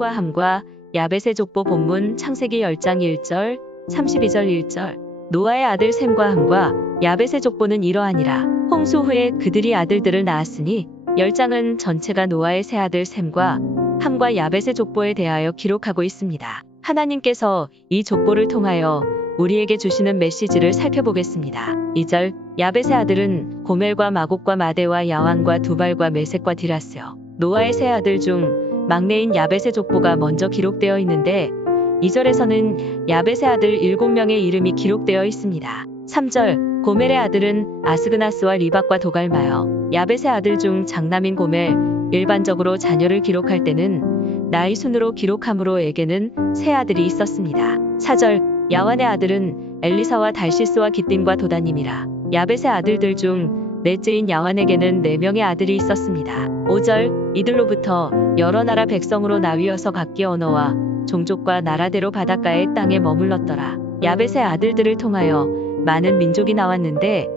셈과 함과 야벳의 족보 본문 창세기 10장 1절 32절 1절 노아의 아들 셈과 함과 야벳의 족보는 이러하니라. 홍수 후에 그들이 아들들을 낳았으니 10장은 전체가 노아의 세 아들 셈과 함과 야벳의 족보에 대하여 기록하고 있습니다. 하나님께서 이 족보를 통하여 우리에게 주시는 메시지를 살펴보겠습니다. 2절 야벳의 아들은 고멜과 마곡과 마대와 야완과 두발과 메섹과 디라스요. 노아의 세 아들 중 막내인 야벳의 족보가 먼저 기록되어 있는데 2절에서는 야벳의 아들 7명의 이름이 기록되어 있습니다. 3절 고멜의 아들은 아스그나스와 리박과 도갈마요. 야벳의 아들 중 장남인 고멜, 일반적으로 자녀를 기록할 때는 나이 순으로 기록함으로에게는 세 아들이 있었습니다. 4절 야완의 아들은 엘리사와 달시스와 기띔과 도다님이라. 야벳의 아들들 중 넷째인 야완에게는 4명의 아들이 있었습니다. 5절 이들로부터 여러 나라 백성으로 나뉘어서 각기 언어와 종족과 나라대로 바닷가의 땅에 머물렀더라. 야벳의 아들들을 통하여 많은 민족이 나왔는데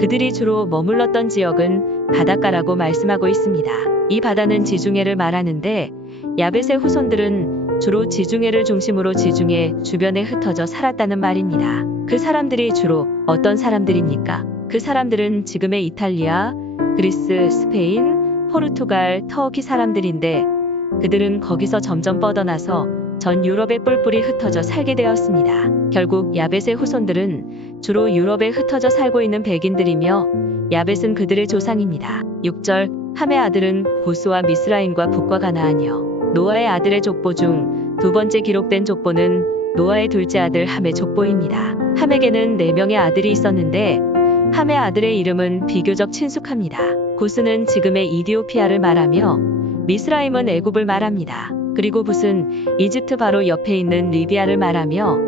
그들이 주로 머물렀던 지역은 바닷가라고 말씀하고 있습니다. 이 바다는 지중해를 말하는데 야벳의 후손들은 주로 지중해를 중심으로 지중해 주변에 흩어져 살았다는 말입니다. 그 사람들이 주로 어떤 사람들입니까? 그 사람들은 지금의 이탈리아, 그리스, 스페인, 포르투갈, 터키 사람들인데 그들은 거기서 점점 뻗어나서 전 유럽에 뿔뿔이 흩어져 살게 되었습니다. 결국 야벳의 후손들은 주로 유럽에 흩어져 살고 있는 백인들이며 야벳은 그들의 조상입니다. 6절 함의 아들은 고스와 미스라임과 북과 가나안이요. 노아의 아들의 족보 중 두 번째 기록된 족보는 노아의 둘째 아들 함의 족보입니다. 함에게는 4명의 아들이 있었는데 함의 아들의 이름은 비교적 친숙합니다. 고스는 지금의 이디오피아를 말하며 미스라임은 애굽을 말합니다. 그리고 붓은 이집트 바로 옆에 있는 리비아를 말하며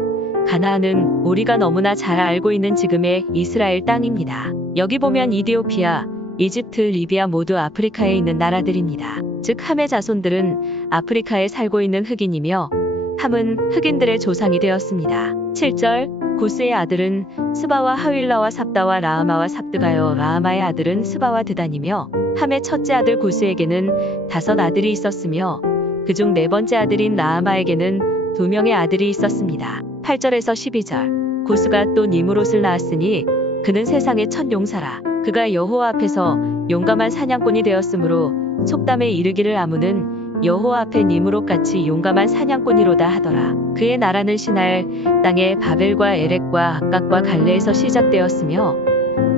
가나안은 우리가 너무나 잘 알고 있는 지금의 이스라엘 땅입니다. 여기 보면 이디오피아, 이집트, 리비아 모두 아프리카에 있는 나라들입니다. 즉 함의 자손들은 아프리카에 살고 있는 흑인이며 함은 흑인들의 조상이 되었습니다. 7절 고스의 아들은 스바와 하윌라와 삽다와 라하마와 삽드가요. 라하마의 아들은 스바와 드단이며 함의 첫째 아들 고스에게는 5 아들이 있었으며 그중 4번째 아들인 라하마에게는 2명의 아들이 있었습니다. 8절에서 12절 고스가 또 니므롯을 낳았으니 그는 세상의 첫 용사라. 그가 여호와 앞에서 용감한 사냥꾼이 되었으므로 속담에 이르기를 아무는 여호와 앞에 니므롯같이 용감한 사냥꾼이로다 하더라. 그의 나라는 시날 땅에 바벨과 에렉과 악각과 갈레에서 시작되었으며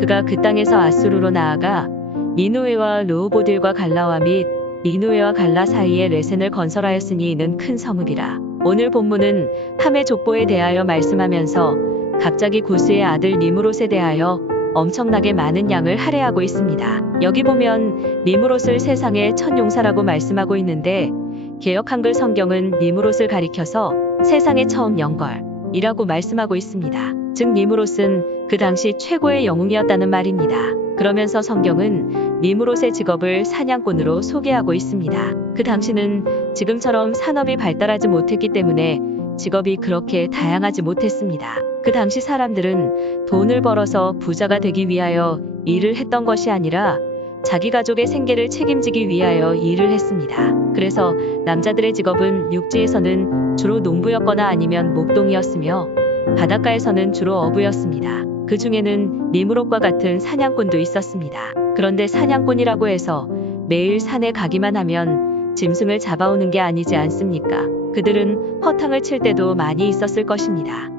그가 그 땅에서 아수르로 나아가 니누에와 르호보딜과 갈라와 및 니누에와 갈라 사이에 레센을 건설하였으니 이는 큰 성읍이라. 오늘 본문은 함의 족보에 대하여 말씀하면서 갑자기 고스의 아들 니므롯에 대하여 엄청나게 많은 양을 할애하고 있습니다. 여기 보면 니므롯을 세상의 첫 용사라고 말씀하고 있는데 개역 한글 성경은 니므롯을 가리켜서 세상의 처음 영걸이라고 말씀하고 있습니다. 즉 니므롯은 그 당시 최고의 영웅이었다는 말입니다. 그러면서 성경은 니므롯의 직업을 사냥꾼으로 소개하고 있습니다. 그 당시는 지금처럼 산업이 발달하지 못했기 때문에 직업이 그렇게 다양하지 못했습니다. 그 당시 사람들은 돈을 벌어서 부자가 되기 위하여 일을 했던 것이 아니라 자기 가족의 생계를 책임지기 위하여 일을 했습니다. 그래서 남자들의 직업은 육지에서는 주로 농부였거나 아니면 목동이었으며 바닷가에서는 주로 어부였습니다. 그 중에는 니므롯과 같은 사냥꾼도 있었습니다. 그런데 사냥꾼이라고 해서 매일 산에 가기만 하면 짐승을 잡아오는 게 아니지 않습니까? 그들은 허탕을 칠 때도 많이 있었을 것입니다.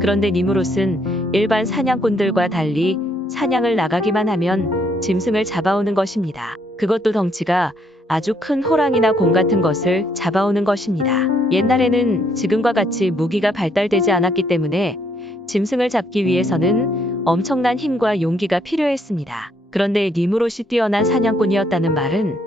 그런데 니므롯은 일반 사냥꾼들과 달리 사냥을 나가기만 하면 짐승을 잡아오는 것입니다. 그것도 덩치가 아주 큰 호랑이나 곰 같은 것을 잡아오는 것입니다. 옛날에는 지금과 같이 무기가 발달되지 않았기 때문에 짐승을 잡기 위해서는 엄청난 힘과 용기가 필요했습니다. 그런데 니므롯이 뛰어난 사냥꾼이었다는 말은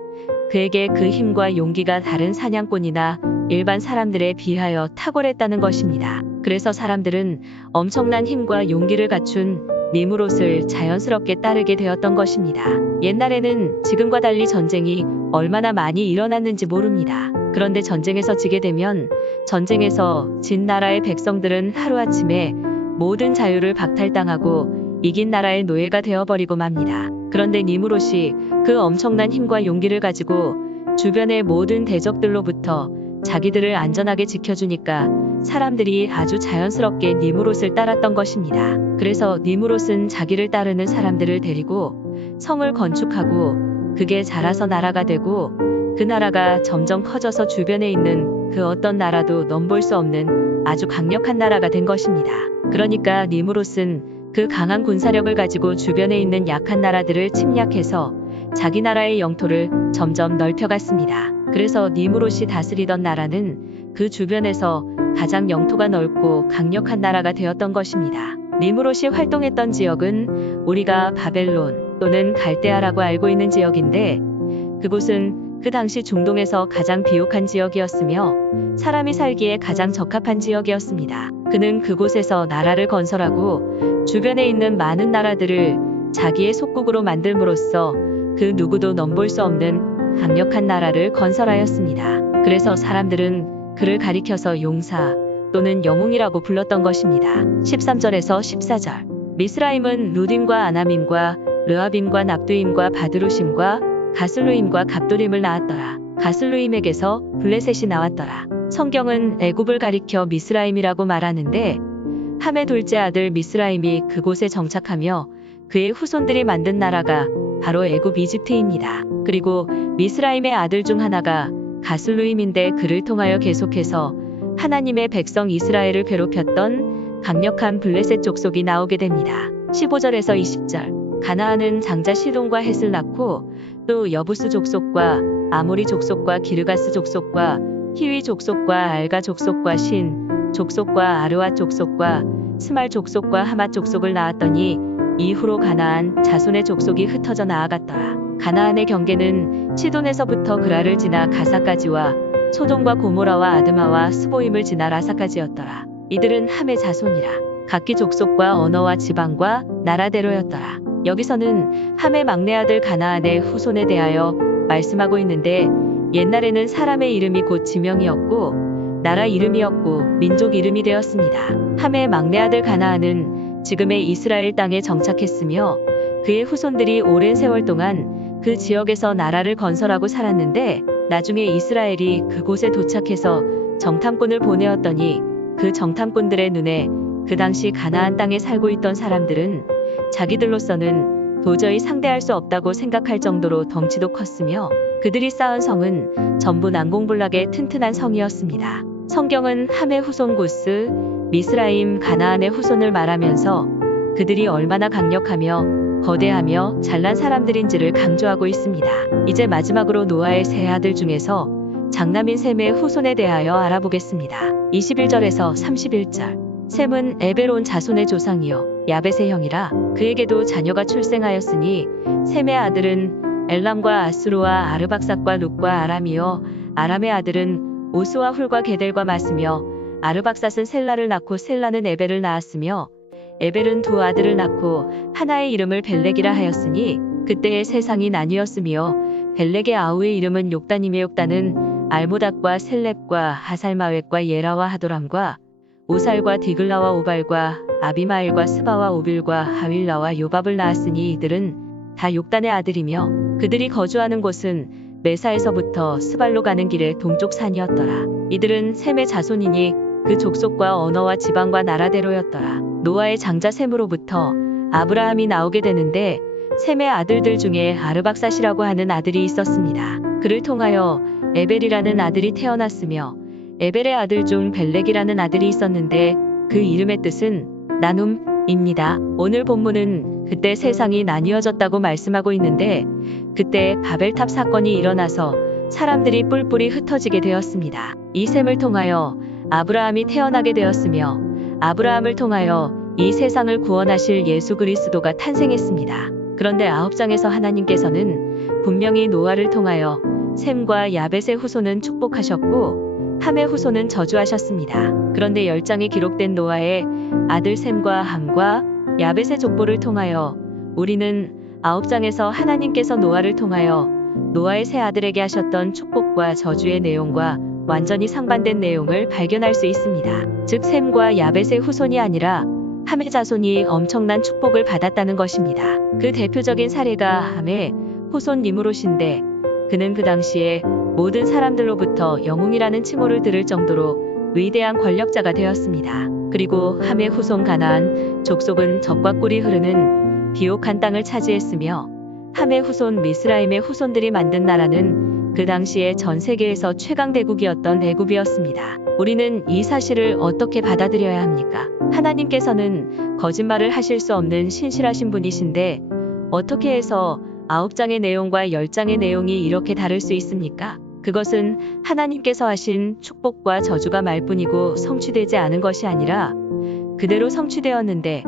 그에게 그 힘과 용기가 다른 사냥꾼이나 일반 사람들에 비하여 탁월했다는 것입니다. 그래서 사람들은 엄청난 힘과 용기를 갖춘 니므롯을 자연스럽게 따르게 되었던 것입니다. 옛날에는 지금과 달리 전쟁이 얼마나 많이 일어났는지 모릅니다. 그런데 전쟁에서 지게 되면 전쟁에서 진 나라의 백성들은 하루아침에 모든 자유를 박탈당하고 이긴 나라의 노예가 되어버리고 맙니다. 그런데 니므롯이 그 엄청난 힘과 용기를 가지고 주변의 모든 대적들로부터 자기들을 안전하게 지켜주니까 사람들이 아주 자연스럽게 니무롯을 따랐던 것입니다. 그래서 니무롯은 자기를 따르는 사람들을 데리고 성을 건축하고 그게 자라서 나라가 되고 그 나라가 점점 커져서 주변에 있는 그 어떤 나라도 넘볼 수 없는 아주 강력한 나라가 된 것입니다. 그러니까 니무롯은 그 강한 군사력을 가지고 주변에 있는 약한 나라들을 침략해서 자기 나라의 영토를 점점 넓혀갔습니다. 그래서 니무롯이 다스리던 나라는 그 주변에서 가장 영토가 넓고 강력한 나라가 되었던 것입니다. 니무롯이 활동했던 지역은 우리가 바벨론 또는 갈대아라고 알고 있는 지역인데 그곳은 그 당시 중동에서 가장 비옥한 지역이었으며 사람이 살기에 가장 적합한 지역이었습니다. 그는 그곳에서 나라를 건설하고 주변에 있는 많은 나라들을 자기의 속국으로 만들므로써 그 누구도 넘볼 수 없는 강력한 나라를 건설하였습니다. 그래서 사람들은 그를 가리켜서 용사 또는 영웅이라고 불렀던 것입니다. 13절에서 14절 미스라임은 루딤과 아나밈과 르아빔과 납두임과 바드루심과 가슬루임과 갑도림을 낳았더라. 가슬루임에게서 블레셋이 나왔더라. 성경은 애굽을 가리켜 미스라임이라고 말하는데 함의 둘째 아들 미스라임이 그곳에 정착하며 그의 후손들이 만든 나라가 바로 애굽 이집트입니다. 그리고 미스라임의 아들 중 하나가 가슬루임인데 그를 통하여 계속해서 하나님의 백성 이스라엘을 괴롭혔던 강력한 블레셋 족속이 나오게 됩니다. 15절에서 20절 가나안은 장자 시돈과 헷을 낳고 또 여부스 족속과 아모리 족속과 기르가스 족속과 히위 족속과 알가 족속과 신 족속과 아르와 족속과 스말 족속과 하맛 족속을 낳았더니 이후로 가나안 자손의 족속이 흩어져 나아갔더라. 가나안의 경계는 시돈에서부터 그라를 지나 가사까지와 소돔과 고모라와 아드마와 스보임을 지나 라사까지였더라. 이들은 함의 자손이라. 각기 족속과 언어와 지방과 나라대로였더라. 여기서는 함의 막내 아들 가나안의 후손에 대하여 말씀하고 있는데 옛날에는 사람의 이름이 곧 지명이었고 나라 이름이었고 민족 이름이 되었습니다. 함의 막내 아들 가나안은 지금의 이스라엘 땅에 정착했으며 그의 후손들이 오랜 세월 동안 그 지역에서 나라를 건설하고 살았는데 나중에 이스라엘이 그곳에 도착해서 정탐꾼을 보내었더니 그 정탐꾼들의 눈에 그 당시 가나안 땅에 살고 있던 사람들은 자기들로서는 도저히 상대할 수 없다고 생각할 정도로 덩치도 컸으며 그들이 쌓은 성은 전부 난공불락의 튼튼한 성이었습니다. 성경은 함의 후손 구스, 미스라임, 가나안의 후손을 말하면서 그들이 얼마나 강력하며 거대하며 잘난 사람들인지를 강조하고 있습니다. 이제 마지막으로 노아의 세 아들 중에서 장남인 셈의 후손에 대하여 알아보겠습니다. 21절에서 31절 셈은 에베론 자손의 조상이요 야벳의 형이라 그에게도 자녀가 출생하였으니 셈의 아들은 엘람과 아수르와 아르박삭과 룻과 아람이요 아람의 아들은 오스와 훌과 게델과 마스며 아르박삿은 셀라를 낳고 셀라는 에벨을 낳았으며 에벨은 두 아들을 낳고 하나의 이름을 벨렉이라 하였으니 그때의 세상이 나뉘었으며 벨렉의 아우의 이름은 욕단이며 욕단은 알모닥과 셀렙과 하살마웻과 예라와 하도람과 오살과 디글라와 오발과 아비마엘과 스바와 오빌과 하윌라와 요밥을 낳았으니 이들은 다 욕단의 아들이며 그들이 거주하는 곳은 메사에서부터 스발로 가는 길의 동쪽 산이었더라. 이들은 셈의 자손이니 그 족속과 언어와 지방과 나라대로였더라. 노아의 장자 셈으로부터 아브라함이 나오게 되는데 셈의 아들들 중에 아르박삿이라고 하는 아들이 있었습니다. 그를 통하여 에벨이라는 아들이 태어났으며 에벨의 아들 중 벨렉이라는 아들이 있었는데 그 이름의 뜻은 나눔입니다. 오늘 본문은 그때 세상이 나뉘어졌다고 말씀하고 있는데 그때 바벨탑 사건이 일어나서 사람들이 뿔뿔이 흩어지게 되었습니다. 이 셈을 통하여 아브라함이 태어나게 되었으며 아브라함을 통하여 이 세상을 구원하실 예수 그리스도가 탄생했습니다. 그런데 9장에서 하나님께서는 분명히 노아를 통하여 셈과 야벳의 후손은 축복하셨고 함의 후손은 저주하셨습니다. 그런데 10장에 기록된 노아의 아들 셈과 함과 야벳의 족보를 통하여 우리는 9장에서 하나님께서 노아를 통하여 노아의 세 아들에게 하셨던 축복과 저주의 내용과 완전히 상반된 내용을 발견할 수 있습니다. 즉 셈과 야벳의 후손이 아니라 함의 자손이 엄청난 축복을 받았다는 것입니다. 그 대표적인 사례가 함의 후손 니므롯인데 그는 그 당시에 모든 사람들로부터 영웅이라는 칭호를 들을 정도로 위대한 권력자가 되었습니다. 그리고 함의 후손 가나안 족속은 적과 꿀이 흐르는 비옥한 땅을 차지했으며 함의 후손 미스라임의 후손들이 만든 나라는 그 당시에 전 세계에서 최강 대국이었던 대국이었습니다. 우리는 이 사실을 어떻게 받아들여야 합니까? 하나님께서는 거짓말을 하실 수 없는 신실하신 분이신데 어떻게 해서 9장의 내용과 10장의 내용이 이렇게 다를 수 있습니까? 그것은 하나님께서 하신 축복과 저주가 말뿐이고 성취되지 않은 것이 아니라 그대로 성취되었는데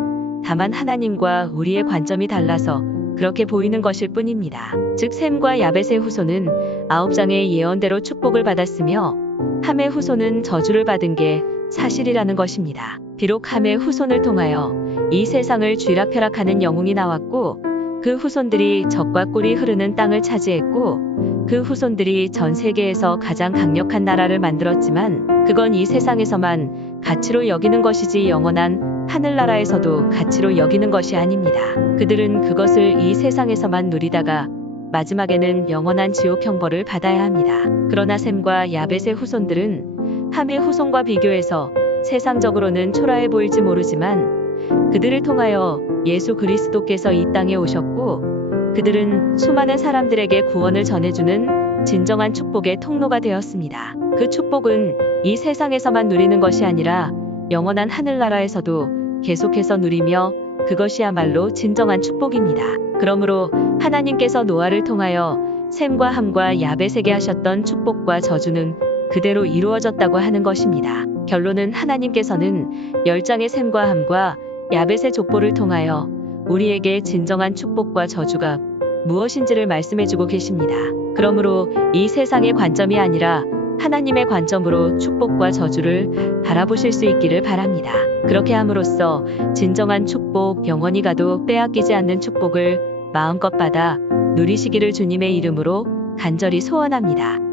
다만 하나님과 우리의 관점이 달라서 그렇게 보이는 것일 뿐입니다. 즉 셈과 야벳의 후손은 9장의 예언대로 축복을 받았으며 함의 후손은 저주를 받은 게 사실이라는 것입니다. 비록 함의 후손을 통하여 이 세상을 쥐락펴락하는 영웅이 나왔고 그 후손들이 적과 꿀이 흐르는 땅을 차지했고 그 후손들이 전 세계에서 가장 강력한 나라를 만들었지만 그건 이 세상에서만 가치로 여기는 것이지 영원한 하늘나라에서도 가치로 여기는 것이 아닙니다. 그들은 그것을 이 세상에서만 누리다가 마지막에는 영원한 지옥 형벌을 받아야 합니다. 그러나 셈과 야벳의 후손들은 함의 후손과 비교해서 세상적으로는 초라해 보일지 모르지만 그들을 통하여 예수 그리스도께서 이 땅에 오셨고 그들은 수많은 사람들에게 구원을 전해주는 진정한 축복의 통로가 되었습니다. 그 축복은 이 세상에서만 누리는 것이 아니라 영원한 하늘나라에서도 계속해서 누리며 그것이야말로 진정한 축복입니다. 그러므로 하나님께서 노아를 통하여 셈과 함과 야벳에게 하셨던 축복과 저주는 그대로 이루어졌다고 하는 것입니다. 결론은 하나님께서는 10장의 셈과 함과 야벳의 족보를 통하여 우리에게 진정한 축복과 저주가 무엇인지를 말씀해주고 계십니다. 그러므로 이 세상의 관점이 아니라 하나님의 관점으로 축복과 저주를 바라보실 수 있기를 바랍니다. 그렇게 함으로써 진정한 축복, 영원히 가도 빼앗기지 않는 축복을 마음껏 받아 누리시기를 주님의 이름으로 간절히 소원합니다.